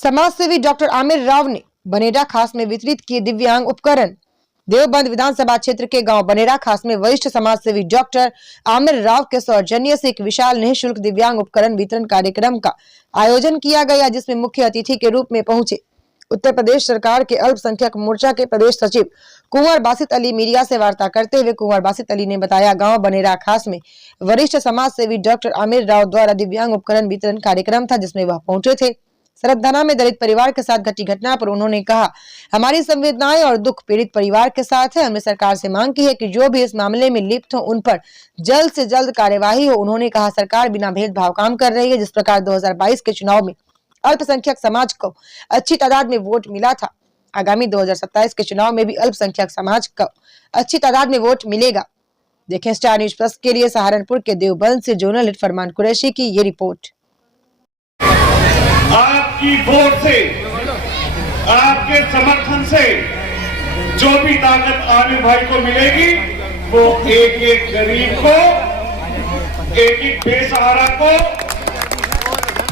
समाजसेवी डॉक्टर आमिर राव ने बनेरा खास में वितरित किए दिव्यांग उपकरण। देवबंद विधानसभा क्षेत्र के गांव बनेरा खास में वरिष्ठ समाजसेवी डॉक्टर आमिर राव के सौजन्य से एक विशाल निःशुल्क दिव्यांग उपकरण वितरण कार्यक्रम का आयोजन किया गया, जिसमें मुख्य अतिथि के रूप में पहुंचे उत्तर प्रदेश सरकार के अल्पसंख्यक मोर्चा के प्रदेश सचिव कुंवर बासित अली। मीडिया से वार्ता करते हुए कुंवर बासित अली ने बताया, गांव बनेरा खास में वरिष्ठ समाजसेवी डॉक्टर आमिर राव द्वारा दिव्यांग उपकरण वितरण कार्यक्रम था, जिसमें वह पहुंचे थे। सरदाना में दलित परिवार के साथ घटी घटना पर उन्होंने कहा, हमारी संवेदनाएं और दुख पीड़ित परिवार के साथ है। हमने सरकार से मांग की है कि जो भी इस मामले में लिप्त हो उन पर जल्द से जल्द कार्यवाही हो। उन्होंने कहा, सरकार बिना भेदभाव काम कर रही है। जिस प्रकार 2022 के चुनाव में अल्पसंख्यक समाज को अच्छी तादाद में वोट मिला था, आगामी 2027 के चुनाव में भी अल्पसंख्यक समाज को अच्छी तादाद में वोट मिलेगा। देखें स्टार न्यूज प्लस के लिए सहारनपुर के देवबंद से जर्नलिस्ट फरमान कुरैशी की ये रिपोर्ट। आपकी वोट से, आपके समर्थन से जो भी ताकत आमिर भाई को मिलेगी, वो एक एक गरीब को, एक एक बेसहारा को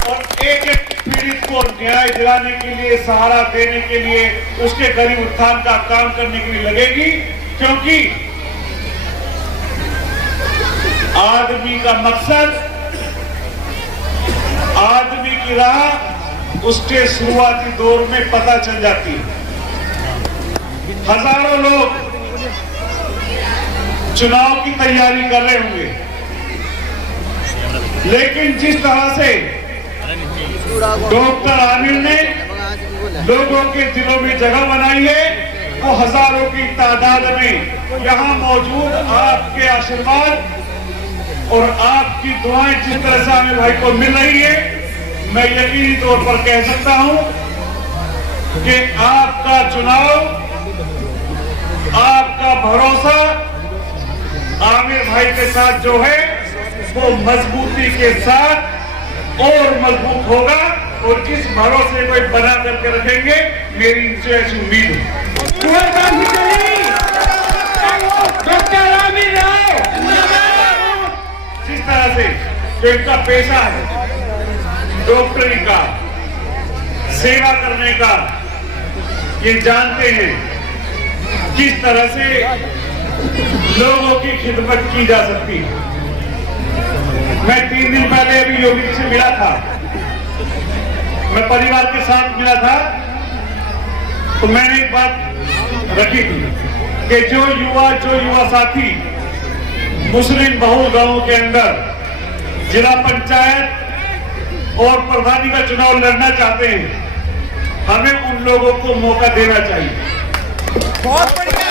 और एक एक पीड़ित को न्याय दिलाने के लिए, सहारा देने के लिए, उसके गरीब उत्थान का काम करने के लिए लगेगी। क्योंकि आदमी का मकसद, आदमी की राह उसके शुरुआती दौर में पता चल जाती है। हजारों लोग चुनाव की तैयारी कर रहे होंगे, लेकिन जिस तरह से डॉक्टर आमिर ने लोगों के दिलों में जगह बनाई है, वो हजारों की तादाद में यहाँ मौजूद आपके आशीर्वाद और आपकी दुआएं जिस तरह से आमिर भाई को मिल रही है, मैं यकीनी तौर पर कह सकता हूं कि आपका चुनाव, आपका भरोसा आमिर भाई के साथ जो है वो मजबूती के साथ और मजबूत होगा। और जिस भरोसे को बना करके रखेंगे, मेरी इनसे ऐसी उम्मीद है। डॉक्टर आमिर राव जिस तरह से जो इनका पेशा है, डॉक्टरी का, सेवा करने का, ये जानते हैं किस तरह से लोगों की खिदमत की जा सकती है। मैं 3 दिन पहले अभी योगी जी से मिला था, मैं परिवार के साथ मिला था, तो मैंने एक बात रखी थी कि जो युवा साथी मुस्लिम बहुल गांवों के अंदर जिला पंचायत और प्रधानी का चुनाव लड़ना चाहते हैं, हमें उन लोगों को मौका देना चाहिए। बहुत बढ़िया।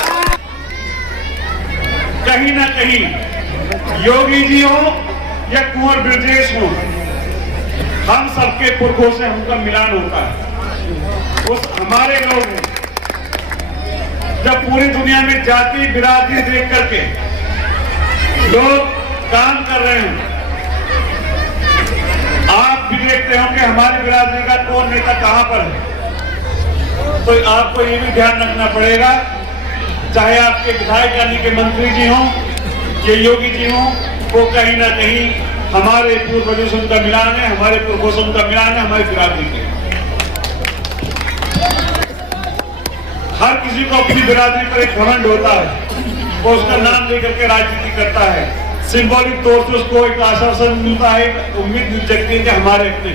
कहीं ना कहीं योगी जी हो या कुंवर ब्रजेश हो, हम सबके पुरखों से हमका मिलान होता है। उस हमारे लोग हैं। जब पूरी दुनिया में जाति बिरादरी देख करके लोग काम कर रहे हैं, आप भी देखते हो कि हमारी बिरादरी का कौन नेता कहां पर है, तो आपको ये भी ध्यान रखना पड़ेगा, चाहे आपके विधायक यानी के मंत्री जी हों या योगी जी हों, वो कहीं ना कहीं हमारे पूर्वजों से उनका मिलान है, हमारे पुरखों से उनका मिलान है, हमारी बिरादरी के। हर किसी को अपनी बिरादरी पर एक घमंड होता है, वो उसका नाम लेकर के राजनीति करता है, सिंबॉलिक तौर से उसको एक आश्वासन मिलता है, उम्मीद जगती है कि हमारे अपने।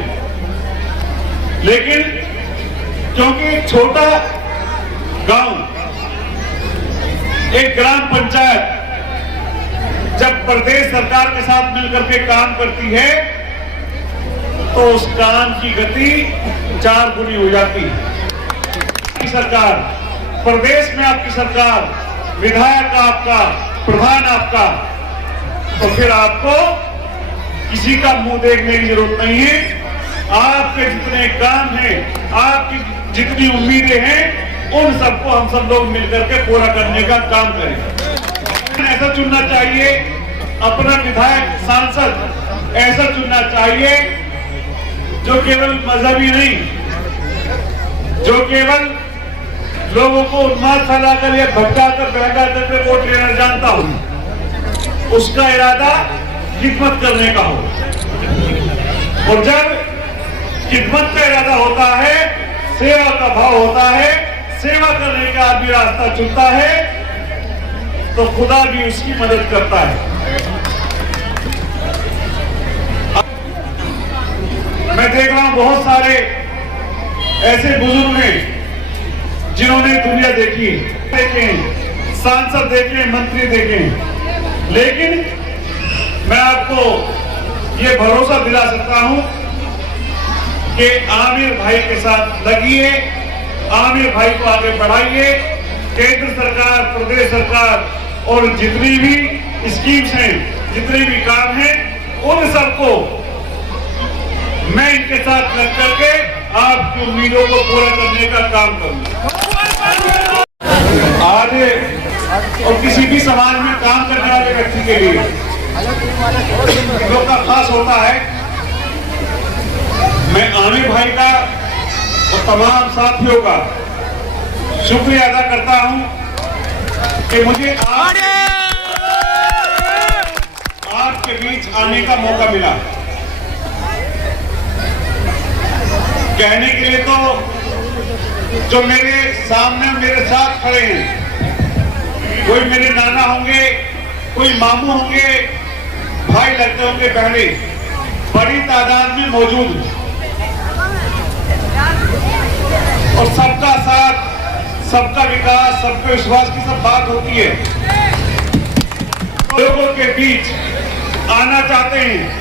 लेकिन क्योंकि एक छोटा गांव, एक ग्राम पंचायत जब प्रदेश सरकार के साथ मिलकर के काम करती है, तो उस काम की गति 4 गुनी हो जाती है। सरकार, प्रदेश में आपकी सरकार, विधायक आपका, प्रधान आपका, तो फिर आपको किसी का मुंह देखने की जरूरत नहीं है। आपके जितने काम हैं, आपकी जितनी उम्मीदें हैं, उन सबको हम सब लोग मिलकर के पूरा करने का काम करें। ऐसा चुनना चाहिए, अपना विधायक सांसद ऐसा चुनना चाहिए जो केवल मजहबी नहीं, जो केवल लोगों को उन्माद फैलाकर या भटकाकर बहकाकर के वोट लेना जानता हो, उसका इरादा खिदमत करने का हो। और जब खिदमत का इरादा होता है का भाव होता है, सेवा करने का आदमी रास्ता चुनता है, तो खुदा भी उसकी मदद करता है। मैं देख रहा हूं बहुत सारे ऐसे बुजुर्ग हैं जिन्होंने दुनिया देखी, देखे, सांसद देखे, मंत्री देखे, लेकिन मैं आपको ये भरोसा दिला सकता हूं कि आमिर भाई के साथ लगिए, आमिर भाई को आगे बढ़ाइए। केंद्र सरकार, प्रदेश सरकार और जितनी भी स्कीम्स हैं, जितने भी काम हैं, उन सबको मैं इनके साथ लग करके आपकी उम्मीदों को पूरा करने का काम करूंगा। आज और किसी भी समाज में काम करने वाले व्यक्ति के लिए लोग का खास होता है। मैं आमिर भाई का और तमाम साथियों का शुक्रिया अदा करता हूं कि मुझे आपके बीच आने का मौका मिला। कहने के लिए तो जो मेरे सामने मेरे साथ खड़े हैं, कोई मेरे नाना होंगे, कोई मामू होंगे, भाई लगते होंगे, बहने बड़ी तादाद में मौजूद हैं और सबका साथ, सबका विकास, सबके विश्वास की सब बात होती है। लोगों के बीच आना चाहते हैं।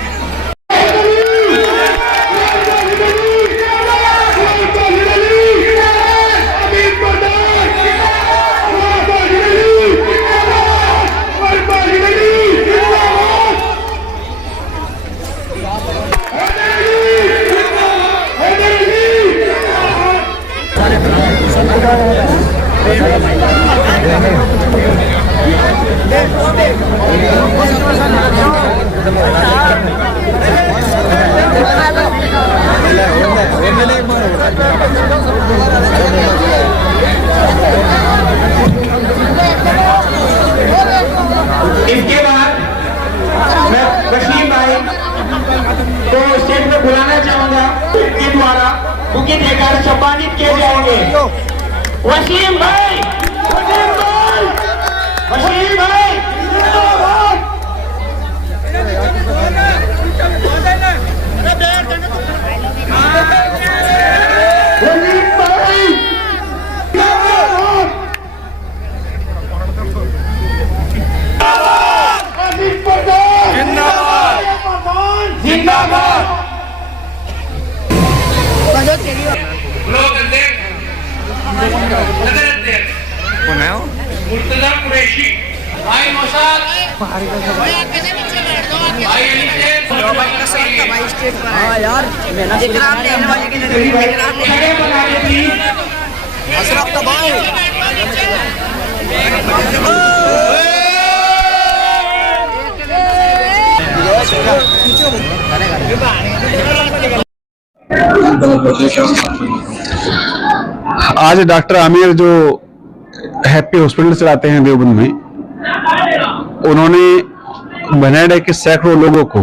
इसके बाद मैं वसीम भाई को स्टेज में बुलाना चाहूंगा, के द्वारा बुके देकर सम्मानित किए जाएंगे। वसीम भाई, वसीम भाई, वसीम भाई, मुर्तजा कुरैशी, भाई मौसाद, भाई अली शेख, भाई स्टेज पर है यार, इकराम देने वाले के लिए अशरफ तो भाई आज डॉक्टर आमिर जो हैप्पी हॉस्पिटल चलाते हैं देवबंद में, उन्होंने बनाडा के सैकड़ों लोगों को,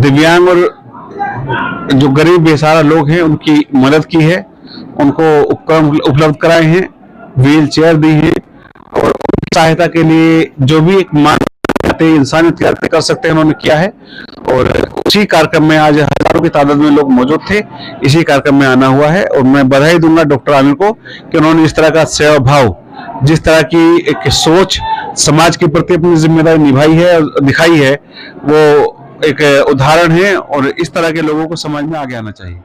दिव्यांग और जो गरीब बेसहारा लोग हैं उनकी मदद की है, उनको उपकरण उपलब्ध कराए हैं, व्हील चेयर दी है और उनकी सहायता के लिए जो भी एक इंसानियत कर सकते हैं उन्होंने किया है। और उसी कार्यक्रम में आज हजारों की तादाद में लोग मौजूद थे, इसी कार्यक्रम में आना हुआ है। और मैं बधाई दूंगा डॉक्टर आमिर को कि उन्होंने इस तरह का सेवा भाव, जिस तरह की एक सोच समाज के प्रति अपनी जिम्मेदारी निभाई है और दिखाई है, वो एक उदाहरण है और इस तरह के लोगों को समाज में आगे आना चाहिए।